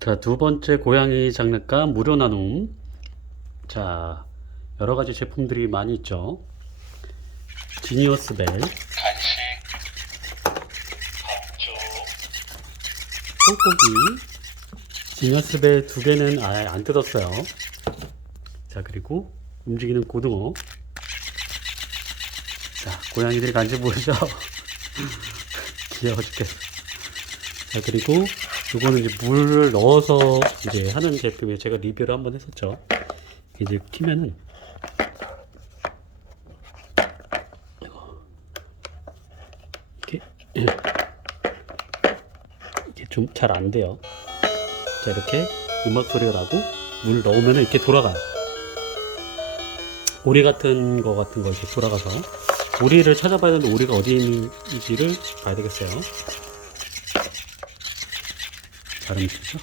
자, 두 번째 고양이 장난감 무료 나눔. 자, 여러 가지 제품들이 많이 있죠. 지니어스 벨, 뽁뽁이. 지니어스 벨 두 개는 아예 안 뜯었어요. 자, 그리고 움직이는 고등어. 자, 고양이들이 간지 보이죠? 귀여워 죽겠어. 자, 그리고 요거는 이제 물을 넣어서 이제 하는 제품이에요. 제가 리뷰를 한번 했었죠. 이제 키면은 이렇게 이게 좀 잘 안 돼요. 자, 이렇게 음악 소리가 나고 물 넣으면 이렇게 돌아가요. 오리 같은 거 같은 거 이렇게 돌아가서 오리를 찾아봐야 되는데 오리가 어디 있는지를 봐야 되겠어요. 잘 움직이죠?